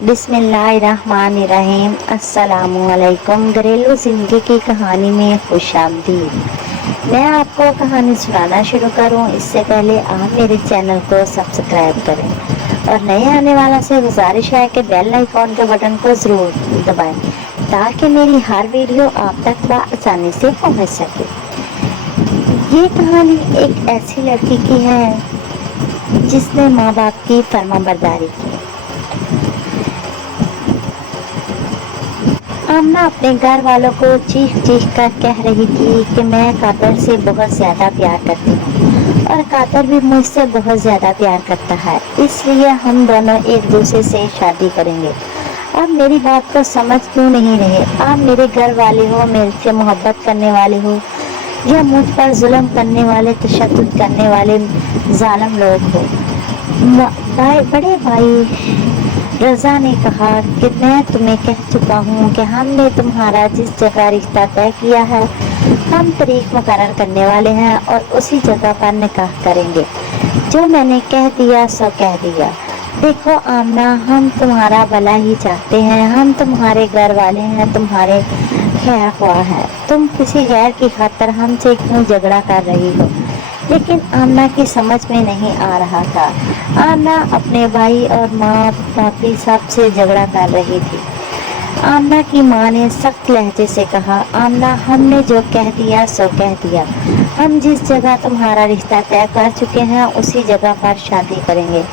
बिस्मिल्लाहिर्रहमानिर्रहीम। अस्सलामुअलैकुम। घरेलू जिंदगी की कहानी में खुशामदीद। मैं आपको कहानी सुनाना शुरू करूं इससे पहले आप मेरे चैनल को सब्सक्राइब करें और नए आने वाला से गुजारिश है कि बेल आइकॉन के बटन को ज़रूर दबाएं ताकि मेरी हर वीडियो आप तक आसानी से पहुंच सके। ये कहानी एक ऐसी लड़की की है जिसने माँ बाप की फर्माबरदारी की। आमना अपने घर वालों को चीख चीख कर कह रही थी कि मैं कादर से बहुत ज़्यादा प्यार करती हूँ और कादर भी मुझसे बहुत ज़्यादा प्यार करता है, इसलिए हम दोनों एक दूसरे से शादी करेंगे। आप मेरी बात को समझ क्यों नहीं रहे? आप मेरे घर वाले हो, मेरे से मोहब्बत करने वाले हो या मुझ पर जुल्म करने वाले, तशद्दुद करने वाले जालिम लोग हो? बड़े भाई रजा ने कहा कि मैं तुम्हें कह चुका हूँ कि हमने तुम्हारा जिस जगह रिश्ता तय किया है हम तारीख मुकर्रर करने वाले हैं और उसी जगह पर निकाह करेंगे। जो मैंने कह दिया सो कह दिया। देखो आमना, हम तुम्हारा भला ही चाहते हैं, हम तुम्हारे घर वाले हैं, तुम्हारे खैर ख्वाह हैं। तुम किसी गैर की खातिर हमसे क्यों झगड़ा कर रही हो? लेकिन आमना की समझ में नहीं आ रहा था। आमना अपने भाई और माँ बापी सब से झगड़ा कर रही थी। आमना की माँ ने सख्त लहजे से कहा, आमना, हमने जो कह दिया सो कह दिया। हम जिस जगह तुम्हारा रिश्ता तय कर चुके हैं उसी जगह पर शादी करेंगे।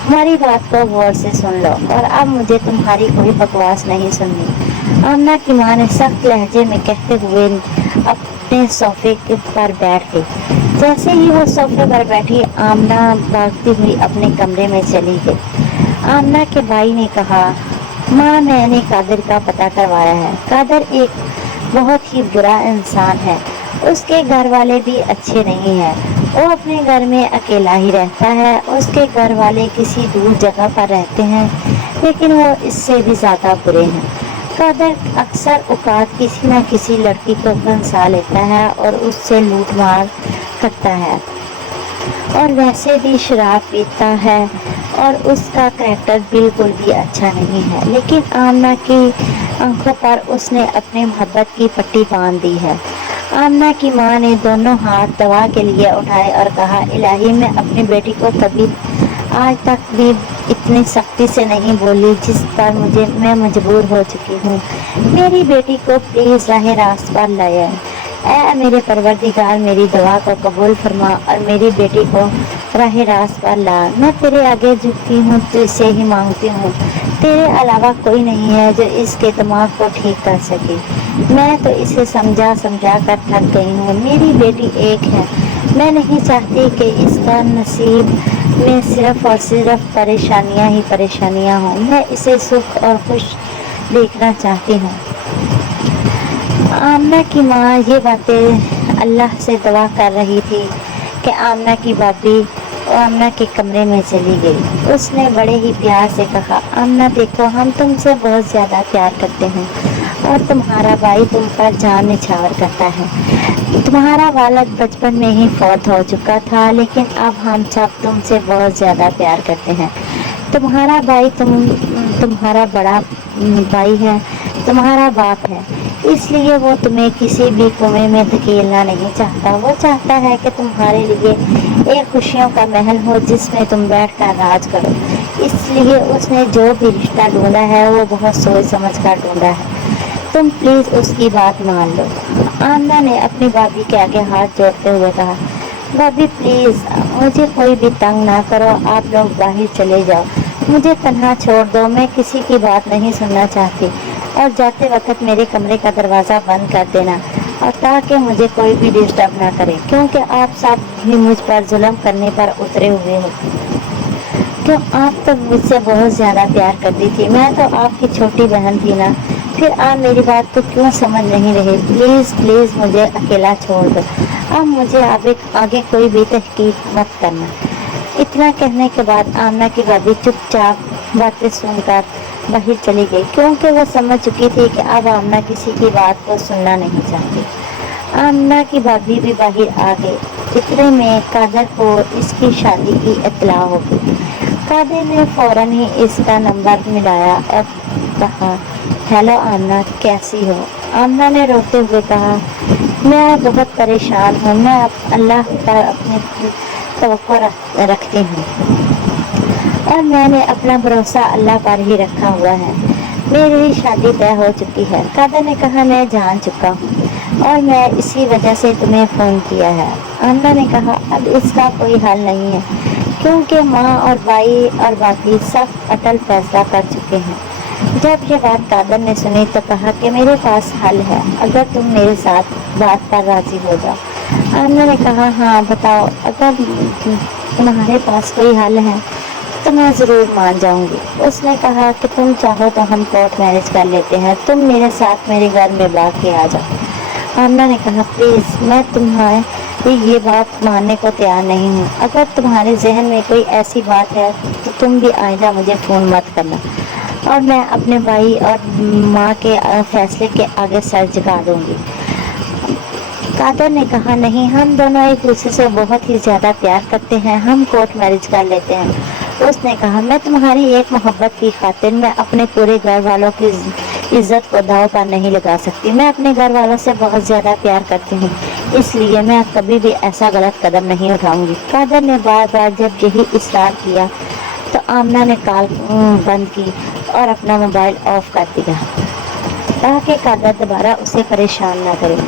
हमारी बात को गौर से सुन लो और अब मुझे तुम्हारी कोई बकवास नहीं सुननी। आमना की माँ ने सख्त लहजे में कहते हुए अपने सोफे पर बैठ गई। जैसे ही वो सोफे पर बैठी, आमना भागती हुई अपने कमरे में चली गई। आमना के भाई ने कहा, माँ, मैंने कादर का पता करवाया है। कादर एक बहुत ही बुरा इंसान है। उसके घर वाले भी अच्छे नहीं हैं। वो अपने घर में अकेला ही रहता है। उसके घर वाले किसी दूर जगह पर रहते हैं, लेकिन वो इससे भी ज़्यादा बुरे हैं। कादर अक्सर औकात किसी न किसी लड़की को फंसा लेता है और उससे लूट मार करता है और वैसे भी शराब पीता है और उसका करैक्टर बिल्कुल भी अच्छा नहीं है। लेकिन आमना की आंखों पर उसने अपने मोहब्बत की पट्टी बांध दी है। आमना की माँ ने दोनों हाथ दवा के लिए उठाए और कहा, इलाही, मैं अपनी बेटी को कभी आज तक भी इतनी सख्ती से नहीं बोली जिस पर मैं मजबूर हो चुकी हूँ। मेरी बेटी को प्लीज़ राह रास्त पर लाए। ऐ मेरे परवरदिगार, मेरी दुआ को कबूल फरमा और मेरी बेटी को राह रास्त पर ला। मैं तेरे आगे झुकती हूँ, तुझसे ही मांगती हूँ। तेरे अलावा कोई नहीं है जो इसके दिमाग को ठीक कर सके। मैं तो इसे समझा समझा कर थक गई हूँ। मेरी बेटी एक है। मैं नहीं चाहती कि इसका नसीब में सिर्फ और सिर्फ परेशानियाँ ही परेशानियाँ हों। मैं इसे सुख और खुश देखना चाहती हूँ। आमना की माँ ये बातें अल्लाह से दुआ कर रही थी कि आमना की भाभी आमना के कमरे में चली गई। उसने बड़े ही प्यार से कहा, आमना देखो, हम तुमसे बहुत ज़्यादा प्यार करते हैं और तुम्हारा भाई तुम पर जान निछावर करता है। तुम्हारा वालिद बचपन में ही फौत हो चुका था, लेकिन अब हम सब तुमसे बहुत ज़्यादा प्यार करते हैं। तुम्हारा भाई तुम्हारा बड़ा भाई है, तुम्हारा बाप है, इसलिए वो तुम्हें किसी भी कुएं में धकेलना नहीं चाहता। वो चाहता है कि तुम्हारे लिए एक खुशियों का महल हो जिसमें तुम बैठकर राज करो। इसलिए उसने जो भी रिश्ता ढूंढा है वो बहुत सोच समझ कर ढूंढा है। तुम प्लीज़ उसकी बात मान लो। आमना ने अपनी भाभी के आगे हाथ जोड़ते हुए कहा, भाभी प्लीज़ मुझे कोई भी तंग ना करो, आप लोग बाहर चले जाओ, मुझे तन्हा छोड़ दो। मैं किसी की बात नहीं सुनना चाहती और जाते वक्त मेरे कमरे का दरवाज़ा बंद कर देना और ताकि मुझे कोई भी डिस्टर्ब ना करे, क्योंकि आप सब भी मुझ पर जुल्म करने पर उतरे हुए हो। क्यों, आप तो मुझसे बहुत ज़्यादा प्यार करती थी। मैं तो आपकी छोटी बहन थी ना। फिर आप मेरी बात को क्यों समझ नहीं रहे? प्लीज़ प्लीज़ मुझे अकेला छोड़ दो। अब मुझे आगे कोई भी तहकीक मत करना। इतना कहने के बाद आमना की भाभी चुपचाप बातें सुनकर बाहर चली गई, क्योंकि वो समझ चुकी थी कि अब आमना किसी की बात को सुनना नहीं चाहती। आमना की भाभी भी बाहर आ गई। इतने में कादर को इसकी शादी की इत्तला हो गई। कादिर ने फौरन ही इसका नंबर मिलाया और कहा, हेलो आमना, कैसी हो? आमना ने रोते हुए कहा, मैं बहुत परेशान हूँ, मैं अल्लाह पर अपनी तवक्को रखती हूँ और मैंने अपना भरोसा अल्लाह पर ही रखा हुआ है। मेरी शादी तय हो चुकी है। कादिर ने कहा, मैं जान चुका हूँ और मैं इसी वजह से तुम्हें फ़ोन किया है। आमना ने कहा, अब इसका कोई हल नहीं है क्योंकि माँ और भाई और बाकी सब अटल फैसला कर चुके हैं। जब ये बात कादिर ने सुनी तो कहा कि मेरे पास हल है, अगर तुम मेरे साथ बात पर राजी हो जाओ। आमना ने कहा, हाँ बताओ, अगर तुम्हारे पास कोई हल है तो मैं ज़रूर मान जाऊंगी। उसने कहा कि तुम चाहो तो हम कोर्ट मैरिज कर लेते हैं, तुम मेरे साथ मेरे घर में भाग के आ जाओ। आमना ने कहा, प्लीज़, मैं तुम्हारी ये बात मानने को तैयार नहीं हूँ। अगर तुम्हारे जहन में कोई ऐसी बात है तो तुम भी आइंदा मुझे फ़ोन मत करना और मैं अपने भाई और माँ के फैसले के आगे सर झुका दूंगी। कादिर ने कहा, नहीं, हम दोनों एक दूसरे से बहुत ही ज़्यादा प्यार करते हैं, हम कोर्ट मैरिज कर लेते हैं। उसने कहा, मैं तुम्हारी एक मोहब्बत की खातिर मैं अपने पूरे घर वालों की इज्जत को दांव पर नहीं लगा सकती। मैं अपने घर वालों से बहुत ज़्यादा प्यार करती हूँ, इसलिए मैं कभी भी ऐसा गलत कदम नहीं उठाऊंगी। कादिर ने बार बार जब यही इसरार किया तो आमना ने कॉल बंद की और अपना मोबाइल ऑफ कर दिया ताकि कादिर दोबारा उसे परेशान न करे।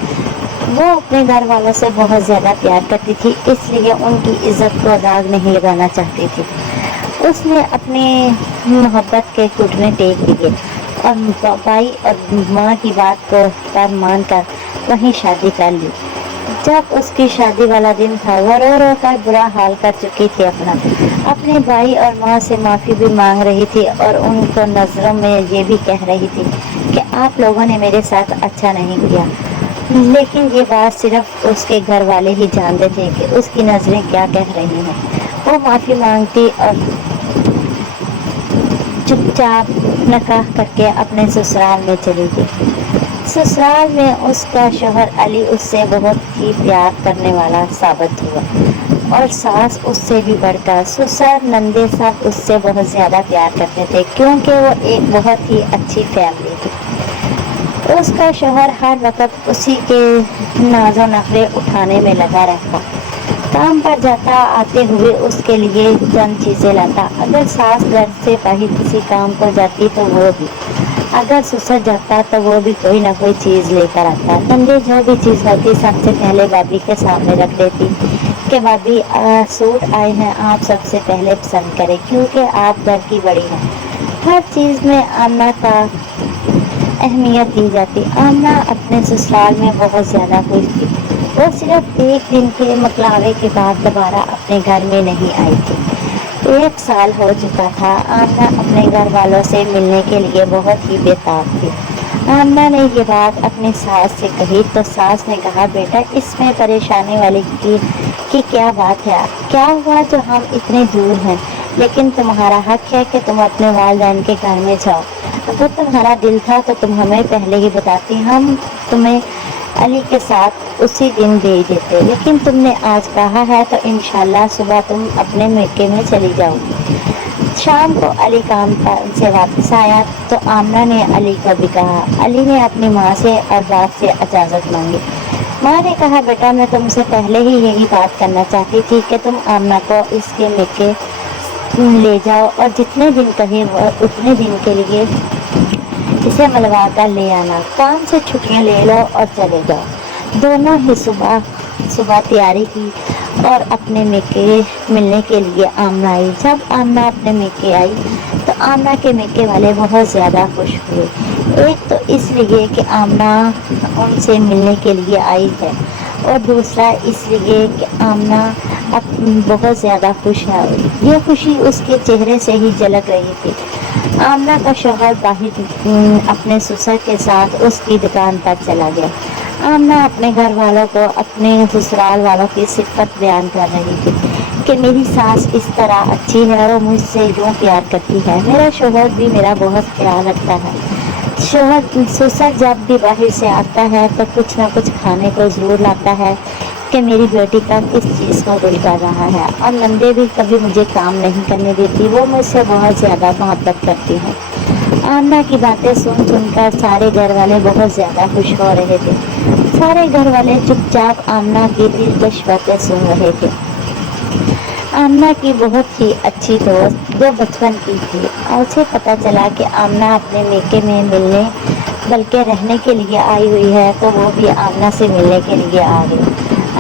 वो अपने घर वालों से बहुत ज़्यादा प्यार करती थी, इसलिए उनकी इज्जत को दाग नहीं लगाना चाहती थी। उसने अपनी मोहब्बत के घुटने टेक दिए और भाई और माँ की बात को पर मानकर वहीं शादी कर ली। जब उसकी शादी वाला दिन था, वो रो रो कर बुरा हाल कर चुकी थी। अपने भाई और माँ से माफ़ी भी मांग रही थी और उनको नज़रों में ये भी कह रही थी कि आप लोगों ने मेरे साथ अच्छा नहीं किया। लेकिन ये बात सिर्फ उसके घर वाले ही जानते थे कि उसकी नज़रें क्या कह रही हैं। वो माफ़ी मांगती और चुपचाप निकाह करके अपने ससुराल में चली गई। ससुराल में उसका शौहर अली उससे बहुत ही प्यार करने वाला साबित हुआ और सास उससे भी बढ़कर, ससुर नंदे सब उससे बहुत ज़्यादा प्यार करते थे क्योंकि वो एक बहुत ही अच्छी फैमिली थी। उसका शौहर हर वक्त उसी के नाज़ो नखरे उठाने में लगा रहता, काम पर जाता, आते हुए उसके लिए चंद चीज़ें लाता। अगर सास घर से बाहर किसी काम पर जाती तो वो भी, अगर ससुर जाता तो वो भी कोई ना कोई चीज़ लेकर आता। नंदे जो भी चीज़ होती सबसे पहले भाभी के सामने रख देती कि भाभी सूट आए हैं, आप सबसे पहले पसंद करें क्योंकि आप घर की बड़ी हैं। हर चीज़ में आमना का अहमियत दी जाती। आमना अपने ससुराल में बहुत ज़्यादा खुश थी। वो सिर्फ एक दिन के मकलावे के बाद दोबारा अपने घर में नहीं आई थी। 1 साल हो चुका था। आमना अपने घर वालों से मिलने के लिए बहुत ही बेताब थी। आमना ने ये बात अपनी सास से कही तो सास ने कहा, बेटा इसमें परेशानी वाली की क्या बात है? क्या हुआ जो हम इतने दूर हैं? लेकिन तुम्हारा हक है कि तुम अपने वालिदैन के घर में जाओ। अगर तुम्हारा दिल था तो तुम हमें पहले ही बताती, हम तुम्हें अली के साथ उसी दिन भेज देते। लेकिन तुमने आज कहा है तो इंशाल्लाह सुबह तुम अपने मेके में चली जाओगी। शाम को अली काम से वापस आया तो आमना ने अली को भी कहा। अली ने अपनी माँ से और बाप से इजाज़त मांगी। माँ ने कहा, बेटा मैं तुमसे पहले ही यही बात करना चाहती थी कि तुम आमना को इसके मेके ले जाओ और जितने दिन कहे उतने दिन के लिए इसे मिलवा कर ले आना। काम से छुट्टियां ले लो और चले जाओ। दोनों ही सुबह तैयारी की और अपने मेके मिलने के लिए आमना आई। जब आमना अपने मेके आई तो आमना के मेके वाले बहुत ज़्यादा खुश हुए। एक तो इसलिए कि आमना उनसे मिलने के लिए आई है और दूसरा इसलिए कि आमना अब बहुत ज़्यादा खुश है। ये खुशी उसके चेहरे से ही झलक रही थी। आमना का शौहर बाहर अपने ससुर के साथ उसकी दुकान पर चला गया। आमना अपने घर वालों को अपने ससुराल वालों की सिफत बयान कर रही थी कि मेरी सास इस तरह अच्छी है और मुझसे यूँ प्यार करती है। मेरा शौहर भी मेरा बहुत ख्याल रखता है। ससुर जब भी बाहर से आता है तो कुछ ना कुछ खाने को ज़रूर लाता है। کہ میری بیٹی کا کس چیز کو دل کر رہا ہے، اور نندے بھی کبھی مجھے کام نہیں کرنے دیتی، وہ مجھ سے بہت زیادہ محبت کرتی ہیں۔ آمنہ کی باتیں سن سن کر سارے گھر والے بہت زیادہ خوش ہو رہے تھے۔ سارے گھر والے چپ چاپ آمنہ کی دلکش باتیں سن رہے تھے۔ آمنہ کی بہت ہی اچھی دوست جو بچپن کی تھی، اسے پتا چلا کہ آمنہ اپنے میکے میں ملنے بلکہ رہنے کے لیے آئی ہوئی ہے، تو وہ بھی آمنہ سے ملنے کے لیے آ گئی۔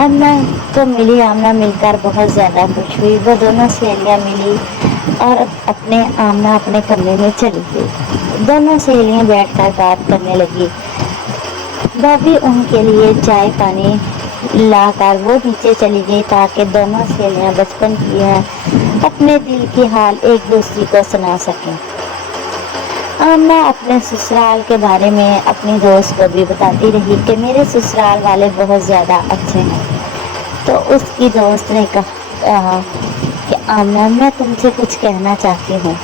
آمنہ کو ملی، آمنہ مل کر بہت زیادہ خوش ہوئی۔ وہ دونوں سہیلیاں ملی اور آمنہ اپنے کمرے میں چلی گئی۔ دونوں سہیلیاں بیٹھ کر بات کرنے لگی۔ بھابھی ان کے لیے چائے پانی لا کر وہ نیچے چلی گئی تاکہ دونوں سہیلیاں بچپن کی ہیں اپنے دل کی حال ایک دوسری کو سنا سکیں۔ آمنہ اپنے سسرال کے بارے میں اپنی دوست کو بھی بتاتی رہی کہ میرے سسرال والے بہت زیادہ اچھے ہیں۔ تو اس کی دوست نے کہا کہ آمنہ میں تم سے کچھ کہنا چاہتی ہوں۔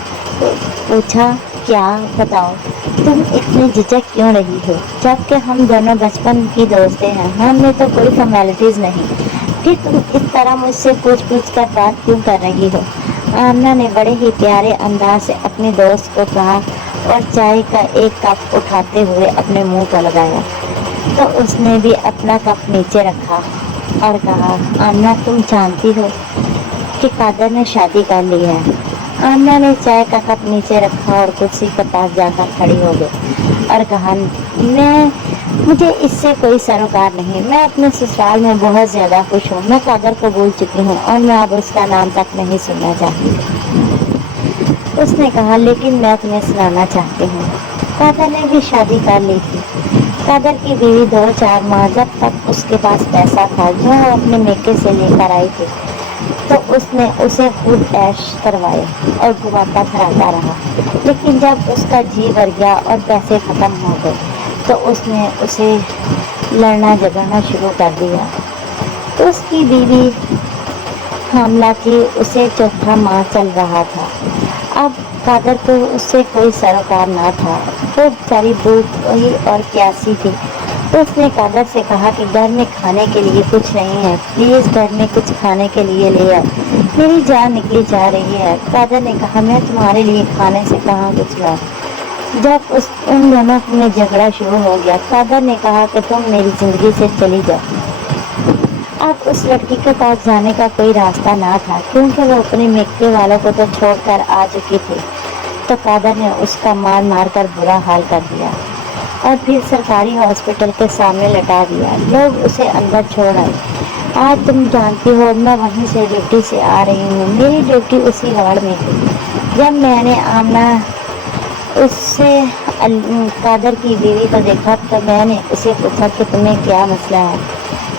پوچھا کیا؟ بتاؤ، تم اتنی جھجک کیوں رہی ہو جبکہ ہم دونوں بچپن کی دوستیں ہیں، ہم میں تو کوئی فارمیلٹیز نہیں، پھر تم اس طرح مجھ سے پوچھ کر بات کیوں کر رہی ہو؟ آمنہ نے بڑے ہی پیارے انداز سے اپنی دوست کو کہا اور چائے کا ایک کپ اٹھاتے ہوئے اپنے منہ پر لگایا۔ تو اس نے بھی اپنا کپ نیچے رکھا اور کہا آمنہ تم جانتی ہو کہ قادر نے شادی کر لی ہے۔ آمنہ نے چائے کا کپ نیچے رکھا اور کرسی کے پاس جا کر کھڑی ہو گئی اور کہا مجھے اس سے کوئی سروکار نہیں، میں اپنے سسرال میں بہت زیادہ خوش ہوں، میں قادر کو بھول چکی ہوں اور میں اب اس کا نام تک نہیں سننا چاہتی۔ اس نے کہا لیکن میں تمہیں سنانا چاہتی ہوں، قادر نے بھی شادی کر لی تھی۔ قادر کی بیوی 2-4 ماہ جب تک اس کے پاس پیسہ تھا جو وہ اپنے میکے سے لے کر آئی تھی، تو اس نے اسے خوب عیش کروائے اور گھماتا پھراتا رہا، لیکن جب اس کا جی بھر گیا اور پیسے ختم ہو گئے تو اس نے اسے لڑنا جھگڑنا شروع کر دیا۔ اس کی بیوی حاملہ تھی، اسے 4تھا ماہ چل رہا تھا۔ اب قادر کو اس سے کوئی سروکار نہ تھا، وہ بیچاری بھوک ہوئی اور پیاسی تھی۔ تو اس نے قادر سے کہا کہ گھر میں کھانے کے لیے کچھ نہیں ہے، پلیز گھر میں کچھ کھانے کے لیے لے آؤ، میری جان نکلی جا رہی ہے۔ قادر نے کہا میں تمہارے لیے کھانے سے کہاں کچھ لاؤں۔ جب ان دونوں میں جھگڑا شروع ہو گیا، قادر نے کہا کہ تم میری زندگی سے چلی جاؤ۔ اب اس لڑکی کے پاس جانے کا کوئی راستہ نہ تھا کیونکہ وہ اپنے میکے والوں کو تو چھوڑ کر آ چکی تھی۔ تو قادر نے اس کا مار مار کر برا حال کر دیا اور پھر سرکاری ہاسپٹل کے سامنے لٹا دیا۔ لوگ اسے اندر چھوڑ آئے۔ آج تم جانتی ہو میں وہیں سے ڈیوٹی سے آ رہی ہوں، میری ڈیوٹی اسی وارڈ میں تھی۔ جب میں نے آمنہ اس سے قادر کی بیوی کو دیکھا تو میں نے اسے پوچھا کہ تمہیں کیا مسئلہ ہے،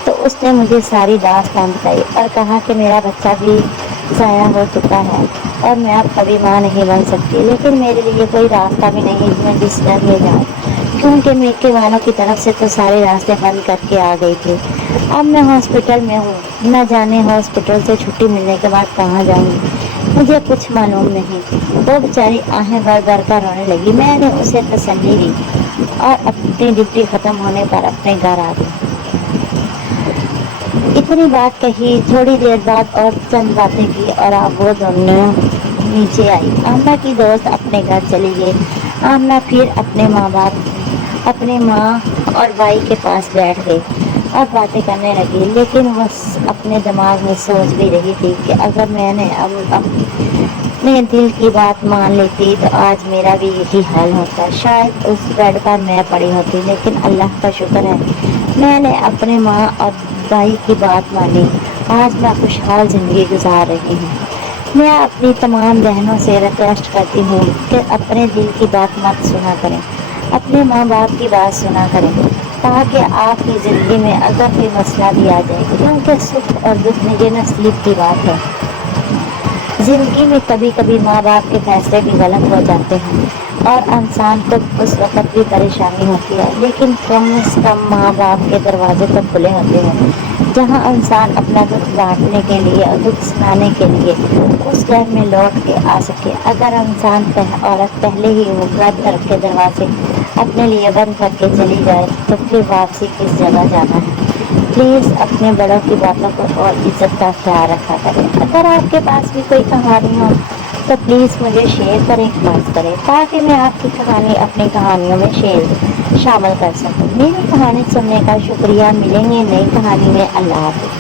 تو اس نے مجھے ساری داستان بتائی اور کہا کہ میرا بچہ بھی ضائع ہو چکا ہے اور میں اب کبھی ماں نہیں بن سکتی، لیکن میرے لیے کوئی راستہ بھی نہیں میں جس گھر میں جاؤں کیونکہ میکے والوں کی طرف سے تو سارے راستے بند کر کے آ گئی تھی۔ اب میں ہاسپٹل میں ہوں، نہ جانے ہاسپٹل سے چھٹی ملنے کے بعد کہاں جاؤں گی، مجھے کچھ معلوم نہیں۔ وہ بیچاری آہیں بھر بھر کر رونے لگی۔ میں نے اسے تسلی دی اور اپنی ڈیوٹی ختم ہونے پر اپنے گھر آ گئی۔ اتنی بات کہی، تھوڑی دیر بعد اور چند باتیں کی اور اب وہ دونوں نیچے آئی۔ آمنہ کی دوست اپنے گھر چلی گئی۔ آمنہ پھر اپنے ماں اور بھائی کے پاس بیٹھ گئی اور باتیں کرنے لگی، لیکن وہ اپنے دماغ میں سوچ بھی رہی تھی کہ اگر میں نے اپنے دل کی بات مان لیتی تو آج میرا بھی یہی حال ہوتا، شاید اس بیڈ پر میں پڑی ہوتی، لیکن اللہ کا شکر ہے میں نے اپنے ماں اور بھائی کی بات مانی، آج میں خوشحال زندگی گزار رہی ہوں۔ میں اپنی تمام بہنوں سے ریکویسٹ کرتی ہوں کہ اپنے دل کی بات مت سنا کریں، اپنے ماں باپ کی بات سنا کریں تاکہ آپ کی زندگی میں اگر کوئی مسئلہ بھی آ جائے، کیونکہ سکھ اور دکھ یہ نصیب کی بات ہے۔ زندگی میں کبھی کبھی ماں باپ کے فیصلے بھی غلط ہو جاتے ہیں اور انسان کو اس وقت بھی پریشانی ہوتی ہے، لیکن کم از کم ماں باپ کے دروازے تو کھلے ہوتے ہیں جہاں انسان اپنا دکھ بانٹنے کے لیے اور دکھ سنانے کے لیے اس گھر میں لوٹ کے آ سکے۔ اگر انسان عورت پہلے ہی وہ گھر طرف کے دروازے اپنے لیے بند کر کے چلی جائے تو پھر واپسی کس جگہ جانا ہے۔ پلیز اپنے بڑوں کی باتوں کو اور عزت کا خیال رکھا کریں۔ اگر آپ کے پاس بھی کوئی کہانی ہو تو پلیز مجھے شیئر کریں، خاص کریں، تاکہ میں آپ کی کہانی اپنی کہانیوں میں شامل کر سکوں۔ میری کہانی سننے کا شکریہ، ملیں گے نئی کہانی میں، اللہ حافظ۔